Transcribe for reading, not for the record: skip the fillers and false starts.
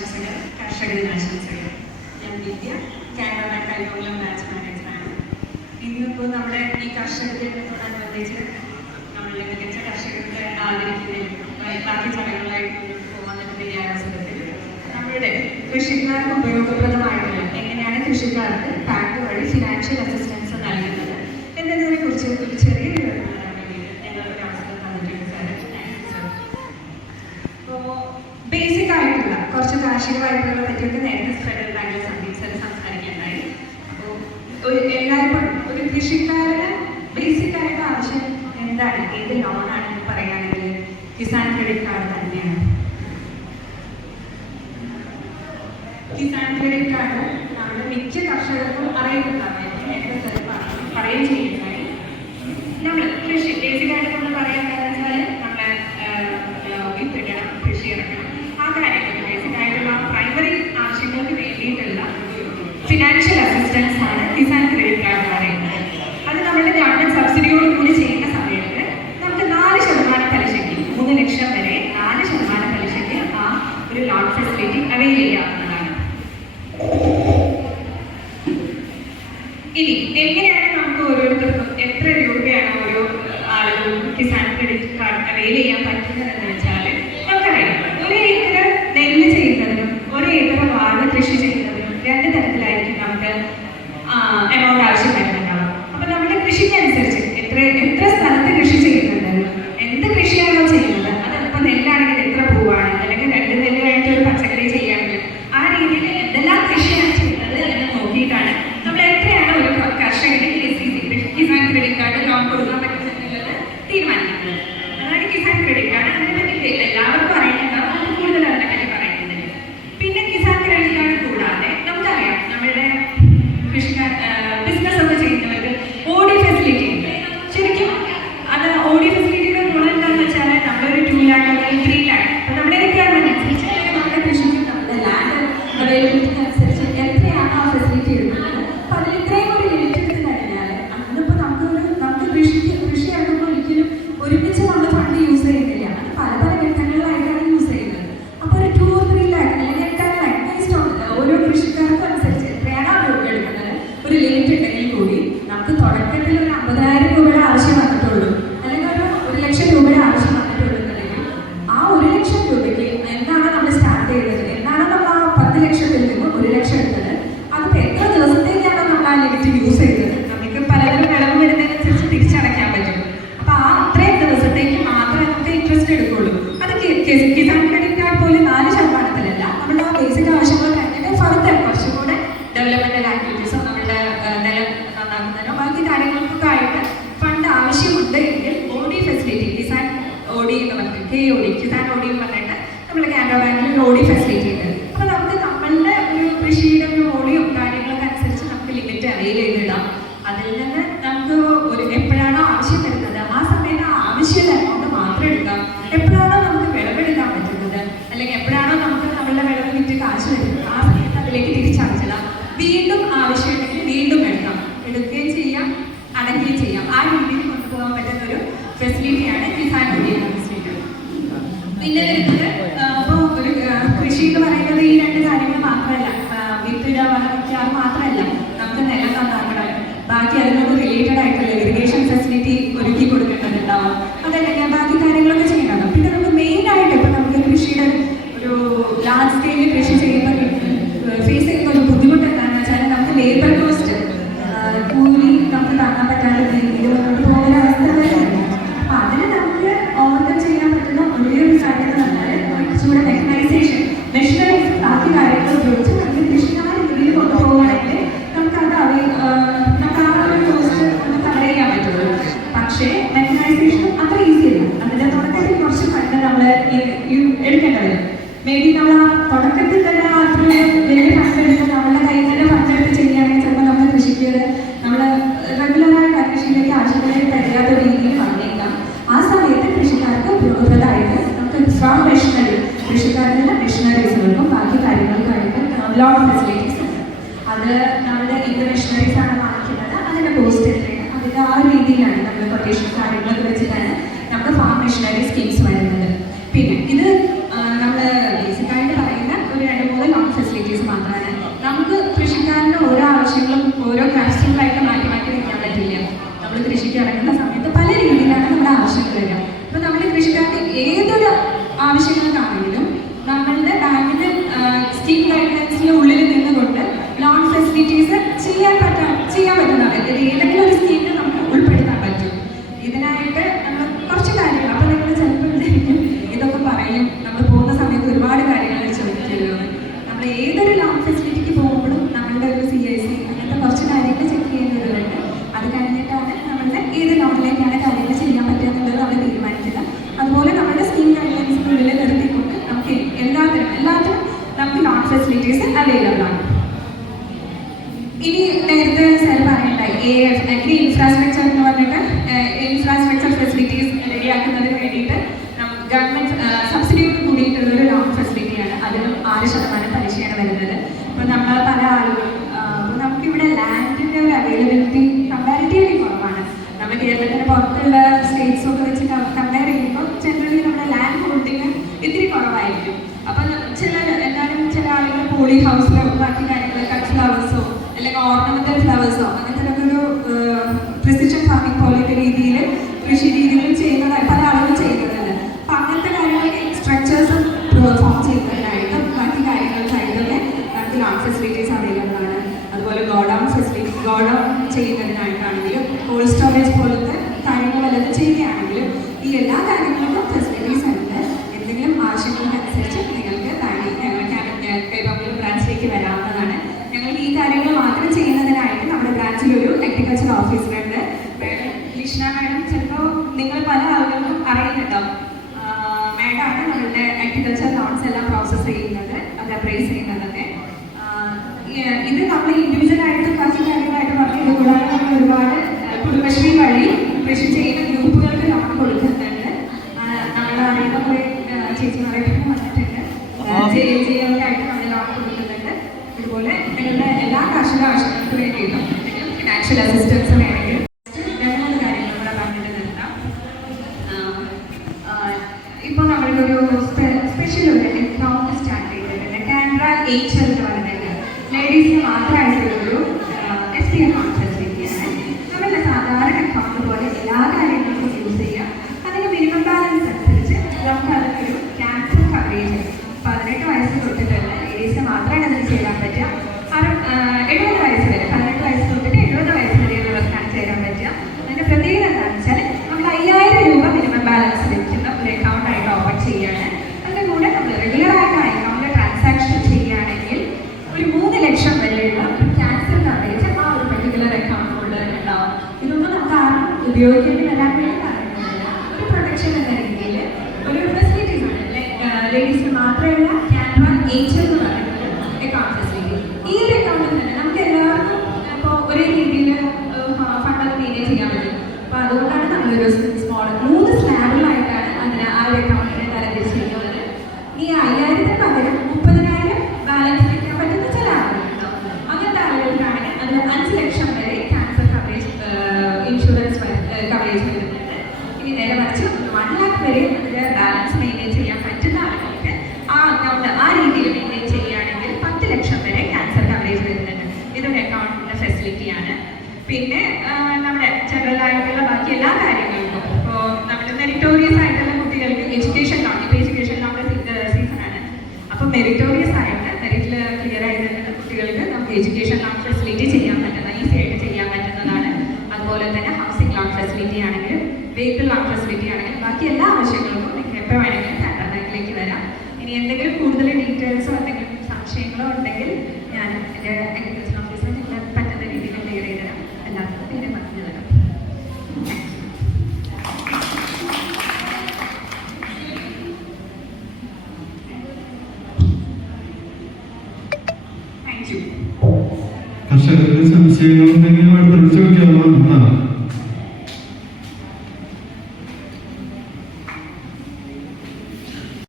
ആശംസകൾ, കർഷക ദിനാശംസകൾ. ഞാൻ വിദ്യ, കാനറ കൈകൊള്ളം ബാച്ച് മാനേജറാണ്. ഇന്നിപ്പോൾ നമ്മുടെ ഈ കർഷക ദിനത്തോടനുബന്ധിച്ച് നമ്മളുടെ മികച്ച കർഷകരുടെ ആദരിക്കുന്നതിനും ബാക്കി ചടങ്ങുകളായിട്ട് പോകുന്നതിൻ്റെ അവസരത്തിൽ നമ്മളുടെ കൃഷിക്കാർക്ക് ഉപയോഗപ്രദമായിട്ടുള്ള എങ്ങനെയാണ് കൃഷിക്കാർക്ക് ബാങ്ക് വഴി ഫിനാൻഷ്യൽ അസിസ്റ്റൻസ് നൽകുന്നത് എന്നതിനെ കുറിച്ച് ഒരു ചെറിയ വിവരം തരാൻ വേണ്ടിയിട്ട് ഞങ്ങളൊരു അവസരം തന്നിട്ടുണ്ട് സാർ. അപ്പോൾ ബേസിക് ആയിട്ടുള്ള കുറച്ച് കാർഷിക വായ്പകളെ പറ്റിയൊക്കെ നേരത്തെ ഫെഡറൽ ബാങ്കിലെ സംസാരിക്കാനായി. അപ്പോൾ എല്ലായ്പ്പോഴും ഒരു കൃഷിക്കാരന് ബേസിക് ആയിട്ട് ആവശ്യം എന്താണ്, ഏത് ലോണാണെന്ന് പറയുകയാണെങ്കിൽ കിസാൻ ക്രെഡിറ്റ് കാർഡ് തന്നെയാണ്. കിസാൻ ക്രെഡിറ്റ് കാർഡ് നമ്മുടെ മിക്ക കർഷകർക്കും അറിയുന്നുണ്ടാവും. നേരത്തെ പറയുകയും ചെയ്യുന്നതായി നമ്മൾ കൃഷി ബേസിക്കായിട്ട് നമ്മൾ പറയാൻ വെച്ചാൽ നമ്മളെ വിത്തിടണം, കൃഷി ഇറക്കണം, ആ കാര്യങ്ങൾക്ക് ബേസിക്കായിട്ടുള്ള പ്രൈമറി ആവശ്യങ്ങൾക്ക് വേണ്ടിയിട്ടുള്ള ഫിനാൻഷ്യൽ അസിസ്റ്റൻസ് ആണ് കിസാൻ ക്രെഡിറ്റ് കാർഡ് എന്ന് പറയുന്നത്. അത് നമ്മുടെ ഗവൺമെന്റ് സബ്സിഡിയോട് കൂടി ചെയ്യുന്ന സമയത്ത് നമുക്ക് 4% പലിശയ്ക്ക് 3 ലക്ഷം വരെ 4% പലിശയ്ക്ക് ആ ഒരു ലോൺ ഫെസിലിറ്റി അവൈൽ ചെയ്യാവുന്നതാണ്. ഇനി എങ്ങനെയാണ് നമുക്ക് ഓരോരുത്തർക്കും എത്ര രൂപയാണ് ഓരോ ആളുകളും കിസാൻ ക്രെഡിറ്റ് കാർഡ് അവൈൽ ചെയ്യാൻ പറ്റുന്നതെന്ന് വെച്ചാൽ നമുക്കറിയാം. 1 ഏക്കർ നെല്ല് ചെയ്യുന്നതിനും 1 ഏക്കർ വാഴ കൃഷി ചെയ്യുന്നതിനും 2 തരത്തിലായിരിക്കും നമുക്ക് എമൗണ്ട് ആവശ്യം വരുന്നുണ്ടാവും. അപ്പൊ നമ്മുടെ കൃഷിക്കനുസരിച്ച് എത്ര സ്ഥലത്ത് കൃഷി ചെയ്യുന്നുണ്ട്, എന്ത് കൃഷിയാണോ ചെയ്യുന്നത്, അതിപ്പോൾ നെല്ലാണെങ്കിൽ എത്ര പൂവാണ്, അല്ലെങ്കിൽ 2 നെല്ല് കഴിഞ്ഞിട്ട് ഒരു പച്ചക്കറി ചെയ്യുകയാണെങ്കിൽ ആ രീതിയിൽ എന്തെല്ലാം കൃഷിയാണ് ചെയ്യുന്നത് എന്ന് നോക്കിയിട്ടാണ് നമ്മൾ എത്രയാണ് ഒരു കർഷകന് കിസാൻ ക്രെഡിറ്റ് കാർഡ് ലോൺ കൊടുക്കാൻ പറ്റുന്നത് തീരുമാനിക്കുന്നത്. അതാണ് കിസാൻ ക്രെഡിറ്റ് കാർഡ്. അതിനെപ്പറ്റി എല്ലാവർക്കും അറിയുന്നുണ്ടാവും, അത് കൂടുതൽ അതിനെപ്പറ്റി പറയുന്നത്. പിന്നെ കിസാൻ ക്രെഡിറ്റ് കാർഡ് കൂടാതെ നമുക്കറിയാം നമ്മുടെ കൃഷിക്കാർ ബിസിനസ് ഒക്കെ ചെയ്യുന്നവർക്ക് ഓഡി ഫെസിലിറ്റി ഉണ്ട്. ശരിക്കും അത് ഓഡി ഫെസിലിറ്റിയുടെ ഗുണം എന്താണെന്ന് വെച്ചാൽ നമ്മളൊരു 2 lakh അല്ലെങ്കിൽ 3 lakh അപ്പോൾ നമ്മുടെ റിക്വയർമെന്റ് അനുസരിച്ച് നമ്മുടെ കൃഷിക്ക് നമ്മുടെ ലാൻഡ് അവൈലബിലിറ്റി അനുസരിച്ച് എത്രയാണ് ആ ഫെസിലിറ്റി എടുക്കുന്നത്. അപ്പോൾ അതിൽ ഇത്രയും ഒരു ലിമിറ്റ് എടുത്ത് കഴിഞ്ഞാൽ അന്നിപ്പോൾ നമുക്ക് കൃഷി ഇറങ്ങുമ്പോൾ ഒരിക്കലും ഒരുമിച്ച് നമ്മൾ ഫണ്ട് യൂസ് ചെയ്യുന്നില്ല. അത് പല പല ഘട്ടങ്ങളിലായിട്ടാണ് യൂസ് ചെയ്യുന്നത്. അപ്പോൾ ഒരു 2 or 3 lakh അല്ലെങ്കിൽ 10 lakh ബേസ്ഡ് ഓൺ ഓരോ കൃഷിക്കാർക്കും അനുസരിച്ച് എത്രയാണ് രൂപ എടുക്കുന്നത് ഒരു ലിമിറ്റ് ഉണ്ടെങ്കിൽ കൂടി നമുക്ക് തുടക്കത്തിൽ ഒരു 50,000 രൂപയുടെ ആവശ്യം വന്നിട്ടുള്ളൂ, അല്ലെങ്കിൽ ഒരു 1 ലക്ഷം രൂപയുടെ ആവശ്യം വന്നിട്ടുണ്ടെങ്കിൽ ആ 1 ലക്ഷം രൂപയ്ക്ക് എന്താണ് നമ്മൾ സ്റ്റാർട്ട് ചെയ്തത്, എന്താണ് നമ്മൾ ആ 10 ലക്ഷത്തിൽ നിന്ന് 1 ലക്ഷം എടുത്തത്, അതിപ്പോൾ എത്ര ദിവസത്തേക്കാണ് നമ്മൾ ആ ലിമിറ്റ് യൂസ് ചെയ്തത്, നമുക്ക് പലതരം വിളവ് വരുന്നതിനനുസരിച്ച് തിരിച്ചടയ്ക്കാൻ പറ്റും. അപ്പോൾ ആ അത്രയും ദിവസത്തേക്ക് മാത്രമേ നമുക്ക് ഇൻട്രസ്റ്റ് എടുക്കുള്ളൂ. അത് കിസാൻ ക്രെഡിറ്റ് കാർഡ് പോലെ 4%-ലല്ല. നമ്മുടെ ആ ബേസിക് ആവശ്യങ്ങൾ കഴിഞ്ഞിട്ട് ഫർദർ കുറച്ചും കൂടെ ഡെവലപ്മെന്റൽ ആക്ടിവിറ്റീസോ നമ്മുടെ നിലം നന്നാക്കുന്നതിനോ ബാക്കി കാര്യങ്ങൾക്കൊക്കെ ആയിട്ട് ഫണ്ട് ആവശ്യമുണ്ട് എങ്കിൽ ഓഡി ഫെസിലിറ്റി കിസാൻ ഓഡി എന്ന് പറഞ്ഞിട്ട് KOD കിസാൻ ഓഡി എന്ന് പറഞ്ഞിട്ട് നമ്മുടെ കാനറ ബാങ്കിൽ ഒരു ഓഡി ഫെസിലിറ്റി ഉണ്ട്. അപ്പോൾ നമുക്ക് നമ്മളുടെ ഒരു കൃഷിയുടെ ഒരു ഓഡിയും കാര്യങ്ങളൊക്കെ അനുസരിച്ച് നമുക്ക് ലിമിറ്റ് അവൈൽ ചെയ്തിടാം. അതിൽ നിന്ന് നമുക്ക് എപ്പോഴാണോ ആവശ്യം വരുന്നത് ആ സമയത്ത് ആ ആവശ്യമുള്ള എമൗണ്ട് മാത്രം എടുക്കാം. എപ്പോഴാണോ നമുക്ക് വിളവെടുക്കാൻ പറ്റുന്നത് അല്ലെങ്കിൽ എപ്പോഴാണോ നമുക്ക് നമ്മളുടെ വിളവ് വിറ്റ് കാശ് വരുന്നത് ആ സമയത്ത് അതിലേക്ക് തിരിച്ചടച്ചിടാം. വീണ്ടും ആവശ്യമുണ്ടെങ്കിൽ വീണ്ടും എടുക്കുകയും ചെയ്യാം, അടയ്ക്കുകയും ചെയ്യാം. ആ രീതിയിൽ കൊണ്ടുപോകാൻ പറ്റുന്ന ഒരു ഫെസിലിറ്റിയാണ് കിസാൻ ഓഡി എന്ന ഫെസിലിറ്റി. പിന്നെ വരുന്നത് ഇപ്പോൾ ഒരു കൃഷി എന്ന് പറയുന്നത് ഈ 2 കാര്യങ്ങൾ മാത്രമല്ല, വിത്തിടുക വയ്ക്കുക മാത്രമല്ല, നമുക്ക് നിലം നന്നാക്കണം, ബാക്കി അതിനോട് റിലേറ്റഡ് ആയിട്ടുള്ള ഇറിഗേഷൻ ഫെസിലിറ്റി ഒരുക്കി കൊടുക്കേണ്ടതുണ്ടാവും, അതല്ലെങ്കിൽ ബാക്കി കാര്യങ്ങളൊക്കെ ചെയ്യണം. പിന്നെ നമുക്ക് മെയിനായിട്ട് ഇപ്പോൾ നമുക്ക് കൃഷിയുടെ ഒരു ലാർജ് സ്കെയിലിൽ കൃഷി ചെയ്യുമ്പോൾ ഫേസ് ചെയ്യുന്ന ഒരു ബുദ്ധിമുട്ട് എന്താണെന്ന് വെച്ചാൽ നമുക്ക് ലേബർ കോസ്റ്റ് കൂലി നമുക്ക് താങ്ങാൻ പറ്റാത്ത രീതിയിൽ മുന്നോട്ട് പോകുന്ന അവസ്ഥ വരുന്നുണ്ട്. അപ്പം അതിന് നമുക്ക് ഓവർകം ചെയ്യാൻ പറ്റുന്ന ഒരേ ഒരു കാര്യം എന്ന് പറഞ്ഞാൽ കുറച്ചുകൂടെ മെക്കനൈസേഷൻ, മെഷീനറീസ്, ബാക്കി കാര്യങ്ങൾ ഉപയോഗിച്ച് നമുക്ക് കൃഷിക്കാർ രീതിയിൽ കൊണ്ടുപോകുകയാണെങ്കിൽ നമുക്ക് ആ ഒരു കോസ്റ്റ് നമുക്ക് കവർ ചെയ്യാൻ പറ്റുള്ളൂ. പക്ഷേ മെക്കനൈസേഷൻ അത്ര ഈസിയല്ല. അതിൻ്റെ തുടക്കത്തിൽ കുറച്ച് ഫണ്ട് നമ്മൾ എടുക്കേണ്ടി വരും. മേ ബി നമ്മൾ ആ തുടക്കത്തിൽ തന്നെ അത്ര വലിയ ഫണ്ട് എടുത്ത് നമ്മളുടെ കയ്യിൽ തന്നെ ഫണ്ട് എടുത്ത് ചെയ്യുകയാണെങ്കിൽ ചിലപ്പോൾ നമ്മുടെ കൃഷിക്ക് നമ്മൾ റെഗുലറായിട്ട് കൃഷിയിലേക്ക് ആവശ്യത്തിലേക്ക് തരാത്ത രീതിയിൽ വന്നേക്കാം. ആ സമയത്ത് കൃഷിക്കാർക്ക് ഉപയോഗപ്രദമായിട്ട് നമുക്ക് ഫ്രം മെഷീനറി കൃഷിക്കാരുടെ മെഷീനറീസുകൾക്കും ബാക്കി കാര്യങ്ങൾക്കായിട്ട് ലോൺ ഫെസിലിറ്റീസ് ഉണ്ട്. അത് നമ്മുടെ എന്ത് മെഷീനറീസ് ആണ് വാങ്ങിക്കുന്നത്, അതിൻ്റെ കോസ്റ്റ് എത്രയാണ്, അതിൻ്റെ ആ രീതിയിലാണ് നമ്മൾ കൊട്ടേഷൻ കാര്യങ്ങളൊക്കെ വെച്ചിട്ടാണ് നമുക്ക് ഫാം മെഷീനറി സ്കീംസ് വരുന്നത്. പിന്നെ ഇത് നമ്മൾ ബേസിക്കായിട്ട് പറയുന്ന ഒരു 2-3 ഫെസിലിറ്റീസ് അവൈലബിൾ ആണ്. ഇനി നേരത്തെ സാർ പറയുണ്ടായി അഗ്രി ഇൻഫ്രാസ്ട്രക്ചർ എന്ന് പറഞ്ഞിട്ട് ഇൻഫ്രാസ്ട്രക്ചർ ഫെസിലിറ്റീസ് റെഡിയാക്കുന്നതിന് വേണ്ടിയിട്ട് ഗവൺമെന്റ് സബ്സിഡിയോട് കൂടിയിട്ടുള്ളൊരു ലോൺ ഫെസിലിറ്റിയാണ്. അതിലും 6% പലിശയാണ് വരുന്നത്. അപ്പോൾ നമ്മൾ പല ആളുകളും നമുക്കിവിടെ ലാൻഡിൻ്റെ ഒരു അവൈലബിലിറ്റി കമ്പാരിറ്റീവ്ലി കുറവാണ്. നമ്മൾ കേരളത്തിന് പുറത്തുള്ള സ്റ്റേറ്റ്സൊക്കെ വെച്ച് കമ്പയർ ചെയ്യുമ്പോൾ ജനറലി നമ്മുടെ ലാൻഡ് ഹോൾഡിങ് ഇത്തിരി കുറവായിരിക്കും. അപ്പം എന്നാലും ചില ആളുകൾ പോളി ഹൗസിലോ ബാക്കി കാര്യങ്ങൾ കട്ട് ഫ്ലവേഴ്സോ അല്ലെങ്കിൽ ഓർണമെന്റൽ ഫ്ലവേഴ്സോ അങ്ങനത്തെ ഒരു പ്രിസിഷൻ ഫാമിംഗ് പോലത്തെ രീതിയിൽ കൃഷി രീതികൾ ചെയ്യുന്നതായി പല ആളുകളും ചെയ്യുന്നുണ്ട്. അപ്പം അങ്ങനത്തെ കാര്യങ്ങൾക്ക് സ്ട്രക്ചേഴ്സും ഫോം ചെയ്യുന്നതിനായിട്ടും ബാക്കി കാര്യങ്ങൾക്കായിട്ടൊക്കെ നമുക്ക് ലോൺ ഫെസിലിറ്റീസ് അവൈലബിൾ ആണ്. അതുപോലെ ഗോഡൗൺ ചെയ്യുന്നതിനായിട്ടാണെങ്കിലും കോൾഡ് സ്റ്റോറേജ് പോലത്തെ കാര്യങ്ങൾ വല്ലതും ചെയ്യുകയാണെങ്കിലും ഈ എല്ലാ കാര്യങ്ങൾക്കും ഫെസിലിറ്റീസ് ഉണ്ട്. എന്തെങ്കിലും ആവശ്യങ്ങൾക്കനുസരിച്ച് നിങ്ങൾക്ക് കൈപ്പമ്പലം ബ്രാഞ്ചിലേക്ക് വരാവുന്നതാണ്. ഞങ്ങൾ ഈ കാര്യങ്ങൾ മാത്രം ചെയ്യുന്നതിനായിട്ട് നമ്മുടെ ബ്രാഞ്ചിലൊരു അഗ്രികൾച്ചർ ഓഫീസറുണ്ട്. ലിഷ്ന മാഡം ചിലപ്പോൾ നിങ്ങൾ പല ആളുകൾക്കും അറിയുന്നുണ്ടാവും. മാഡമാണ് നമ്മളുടെ അഗ്രികൾച്ചർ ലോൺസ് എല്ലാം പ്രോസസ്സ് ചെയ്യുന്നത്, അത് അപ്രൈസ് ചെയ്യുന്നതൊക്കെ. ഇത് നമ്മൾ ഇൻഡിവിജ്വലായിട്ടും ബാക്കി കാര്യങ്ങളായിട്ട് വർക്ക് ചെയ്ത് കൂടാതെ നമ്മൾ ഒരുപാട് കുടുംബശ്രീ വഴി കൃഷി ചെയ്യുന്ന ഗ്രൂപ്പുകൾക്ക് ലോൺ കൊടുക്കുന്നുണ്ട്. നമ്മുടെ അറിയുന്ന കുറേ ചേച്ചിമാരൊക്കെ വന്നിട്ടുണ്ട്. ജെയൊക്കെയായിട്ട് നമ്മൾ ലോൺ കൊടുക്കുന്നുണ്ട്. ഇതുപോലെ നിങ്ങളുടെ എല്ലാ കാർഷിക ആവശ്യങ്ങൾക്ക് വേണ്ടിയിട്ടും ഫിനാൻഷ്യൽ അസിസ്റ്റൻസ് വേണമെങ്കിൽ 2-3 കാര്യങ്ങൾ കൂടെ പറഞ്ഞിട്ട് നിർത്താം. ഇപ്പോൾ നമ്മൾക്കൊരു സ്പെഷ്യൽ ഒരു അക്കൗണ്ട് സ്റ്റാർട്ട് ചെയ്തിട്ടുണ്ട്. കാനറ HL എന്ന് പറഞ്ഞിട്ട് ലേഡീസിന് മാത്രമായിട്ടുള്ളൊരു FD അക്കൗണ്ട് ഫെസിലിറ്റിയാണ്. നമ്മളുടെ സാധാരണ അക്കൗണ്ട് പോലെ എല്ലാ കാര്യങ്ങൾക്കും യൂസ് ചെയ്യാം. അതിന് മിനിമം ബാലൻസ് അനുസരിച്ച് നമുക്ക് അതിനൊരു ക്യാൻസർ കവറേജ് 18 വയസ്സ് തൊട്ടിട്ടുള്ള ലേഡീസിന് മാത്രമാണ് അതിന് ചെയ്യാൻ പറ്റുക. 70 വയസ്സ് വരെ 18 വയസ്സ് തൊട്ടിട്ട് 70 വയസ്സ് വരെയുള്ളവർക്കാണ് ചേരാൻ പറ്റുക. അതിൻ്റെ പ്രത്യേകത എന്താണെന്ന് വെച്ചാൽ നമ്മൾ 5000 രൂപ മിനിമം ബാലൻസ് ലഭിക്കുന്ന ഒരു അക്കൗണ്ടായിട്ട് ഓപ്പൺ ചെയ്യുകയാണ്. അതിൻ്റെ കൂടെ നമ്മൾ റെഗുലറായിട്ട് ആ അക്കൗണ്ടിൽ ട്രാൻസാക്ഷൻ ചെയ്യുകയാണെങ്കിൽ ഒരു 3 ലക്ഷം വരെയുള്ള ഒരു ക്യാൻസർ കവറേജ് ആ ഒരു പർട്ടിക്കുലർ അക്കൗണ്ട് ഹോൾഡറിന് ഉണ്ടാവും. ഇതൊന്നും നമുക്ക് ആരും ഉപയോഗിക്കേണ്ടി വരാൻ വേണ്ടി പറയുന്നില്ല. ഒരു പ്രൊട്ടക്ഷൻ എന്ന രീതിയിൽ ഒരു ഫെസിലിറ്റീസ് ആണ്. ലേഡീസിന് മാത്രമല്ല കാനറ HL എന്ന് പറയുന്നത് അക്കൗണ്ട് ഫെസിലിറ്റി. ഈ ഒരു അക്കൗണ്ടിൽ തന്നെ നമുക്ക് എല്ലാവർക്കും ഇപ്പോൾ ഒരേ രീതിയിൽ ഫണ്ടൊക്കെ മെയിൻറ്റെയിൻ ചെയ്യാൻ പറ്റും. അപ്പോൾ അതുകൊണ്ടാണ് നമ്മളൊരു സ്മോൾ 3 സ്ലാബുകളായിട്ടാണ് അതിന് ആ ഒരു അക്കൗണ്ടിനെ തരംതിരിച്ചിരിക്കുന്നത്. ഈ 5000-ന് പകരം 30,000 ബാലൻസ് വയ്ക്കാൻ പറ്റുന്ന ചില ആളുകളുണ്ടാവും. അങ്ങനത്തെ ആളുകൾക്കാണെങ്കിൽ അതിൽ 5 ലക്ഷം വരെ ക്യാൻസർ കവറേജ് ഇൻഷുറൻസ് കവറേജ് വരുന്നുണ്ട്. ഇനി നേരെ മറിച്ച് 1 ലാഖ് വരെ അതിൻ്റെ ബാലൻസ് മെയിൻറ്റെയിൻ ചെയ്യാൻ പറ്റുന്ന ആളുകൾക്ക് ആ അക്കൗണ്ട് ആ രീതിയിൽ മെയിൻറ്റെയിൻ ചെയ്യുകയാണെങ്കിൽ 10 ലക്ഷം വരെ ക്യാൻസർ കവറേജ് വരുന്നുണ്ട്. ഇതൊരു അക്കൗണ്ടിൻ്റെ ഫെസിലിറ്റിയാണ്. പിന്നെ നമ്മുടെ ജനറൽ ആയിട്ടുള്ള ബാക്കി എല്ലാ കാര്യങ്ങൾക്കും ഇപ്പോൾ നമ്മുടെ മെറിറ്റോറിയസ് ആയിട്ടുള്ള കുട്ടികൾക്ക് എഡ്യൂക്കേഷൻ ലോൺ, ഇപ്പോൾ എഡ്യൂക്കേഷൻ ലോണിൻ്റെ സീസണാണ്. അപ്പോൾ മെറിറ്റോറിയസ് ആയിട്ട് മെറിറ്റിൽ ക്ലിയർ ആയിട്ട് നിൽക്കുന്ന കുട്ടികൾക്ക് നമുക്ക് എഡ്യൂക്കേഷൻ ലോൺ ഫെസിലിറ്റി ചെയ്യാൻ പറ്റുന്ന ഈസി ആയിട്ട് ചെയ്യാൻ പറ്റുന്നതാണ്. അതുപോലെ തന്നെ ഹൗസിംഗ് ലോൺ ഫെസിലിറ്റി ആണെങ്കിലും വെഹിക്കിൾ ലോൺ ഫെസിലിറ്റി ആണെങ്കിലും ബാക്കി എല്ലാ ആവശ്യങ്ങൾക്കും നിങ്ങൾക്ക് എപ്പോൾ വേണമെങ്കിലും കാനറ ബാങ്കിലേക്ക് വരാം. ഇനി എന്തെങ്കിലും കൂടുതൽ ഡീറ്റെയിൽസോ എന്തെങ്കിലും സംശയങ്ങളോ ഉണ്ടെങ്കിൽ ഞാൻ എൻ്റെ അഗ്രികൾച്ചർ ഓഫീസിൽ നിങ്ങൾ പറ്റുന്ന രീതിയിൽ ക്ലിയർ ചെയ്ത് തരാം. എല്ലാവർക്കും പിന്നെ പറഞ്ഞു തരാം. കർഷകർക്ക് സംശയങ്ങളുണ്ടെങ്കിൽ അടുത്ത ചോദിക്കാം.